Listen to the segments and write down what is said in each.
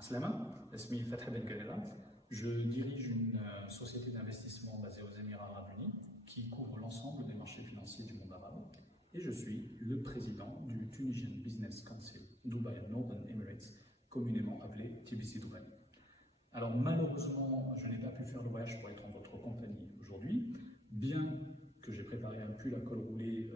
Aslama, اسمي فتحي بن Galera. Je dirige une société d'investissement basée aux Émirats Arabes Unis qui couvre l'ensemble des marchés financiers du monde arabe et je suis le président du Tunisian Business Council Dubai and Northern Emirates, communément appelé TBC Dubai. Alors malheureusement, je n'ai pas pu faire le voyage pour être en votre compagnie aujourd'hui, bien que j'ai préparé un pull à col roulé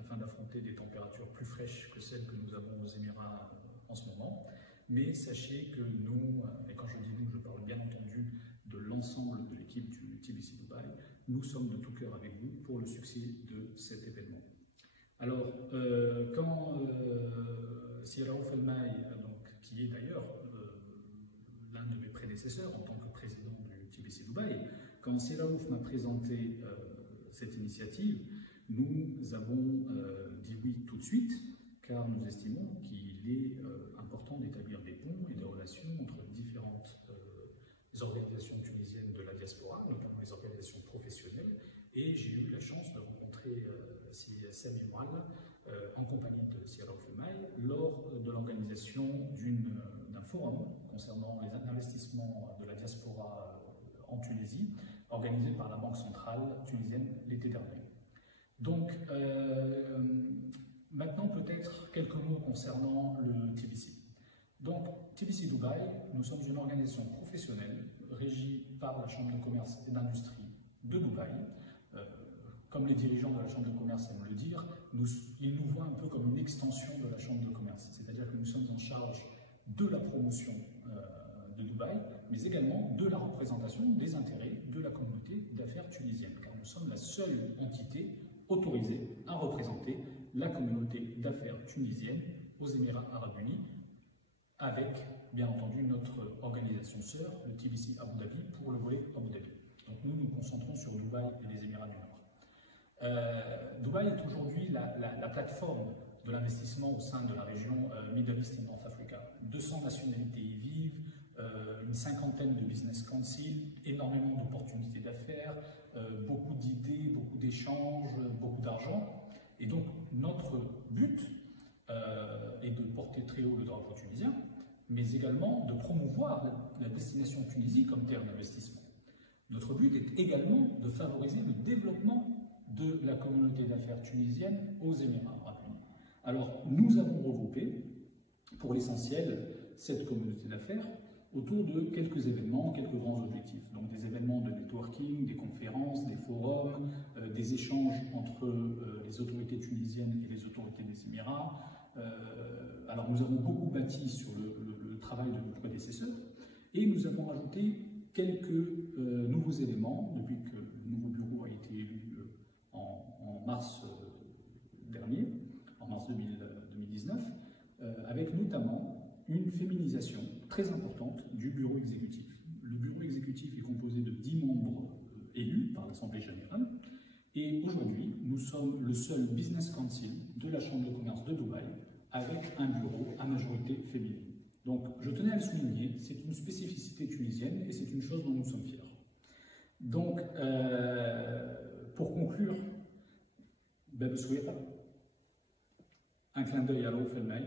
afin d'affronter des températures plus fraîches que celles que nous avons aux Émirats en ce moment. Mais sachez que nous, et quand je dis nous, je parle bien entendu de l'ensemble de l'équipe du TBC Dubai, nous sommes de tout cœur avec vous pour le succès de cet événement. Alors, quand Sir Raouf El-May, qui est d'ailleurs l'un de mes prédécesseurs en tant que président du TBC Dubai, quand Sir Raouf m'a présenté cette initiative, nous avons dit oui tout de suite, car nous estimons qu'il est important d'établir des ponts et des relations entre différentes organisations tunisiennes de la diaspora, notamment les organisations professionnelles, et j'ai eu la chance de rencontrer Sami Moualla en compagnie de Sir Raouf El-May lors de l'organisation d'un forum concernant les investissements de la diaspora en Tunisie, organisé par la Banque centrale tunisienne l'été dernier. Donc, maintenant, peut-être quelques mots concernant le TBC. Donc, TBC Dubai, nous sommes une organisation professionnelle régie par la Chambre de commerce et d'industrie de Dubaï. Comme les dirigeants de la Chambre de commerce aiment le dire, ils nous voient un peu comme une extension de la Chambre de commerce. C'est-à-dire que nous sommes en charge de la promotion de Dubaï, mais également de la représentation des intérêts de la communauté d'affaires tunisienne, car nous sommes la seule entité autorisée à représenter la communauté d'affaires tunisienne aux Émirats Arabes Unis, avec bien entendu notre organisation sœur, le TBC Abu Dhabi, pour le volet Abu Dhabi. Donc nous nous concentrons sur Dubaï et les Émirats du Nord. Dubaï est aujourd'hui la plateforme de l'investissement au sein de la région Middle East et North Africa. 200 nationalités y vivent, une cinquantaine de business councils, énormément d'opportunités d'affaires, beaucoup d'idées, beaucoup d'échanges, beaucoup d'argent. Et donc notre but est de porter très haut le drapeau tunisien, mais également de promouvoir la destination Tunisie comme terre d'investissement. Notre but est également de favoriser le développement de la communauté d'affaires tunisienne aux Émirats Arabes Unis. Alors, nous avons regroupé, pour l'essentiel, cette communauté d'affaires autour de quelques événements, quelques grands objectifs. Donc des événements de networking, des conférences, des forums, des échanges entre les autorités tunisiennes et les autorités des Émirats. Alors nous avons beaucoup bâti sur le travail de nos prédécesseurs et nous avons rajouté quelques nouveaux éléments depuis que le nouveau bureau a été élu en mars dernier, en mars 2019, avec notamment une féminisation très importante du bureau exécutif. Le bureau exécutif est composé de 10 membres élus par l'Assemblée générale et aujourd'hui, nous sommes le seul business council de la Chambre de commerce de Dubaï avec un bureau à majorité féminine. Donc, je tenais à le souligner, c'est une spécificité tunisienne et c'est une chose dont nous sommes fiers. Donc, pour conclure, un clin d'œil à Raouf El-May,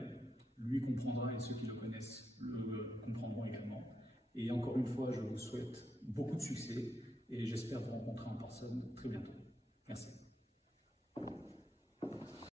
lui comprendra et ceux qui le connaissent le comprendront également. Et encore une fois, je vous souhaite beaucoup de succès et j'espère vous rencontrer en personne très bientôt. Merci.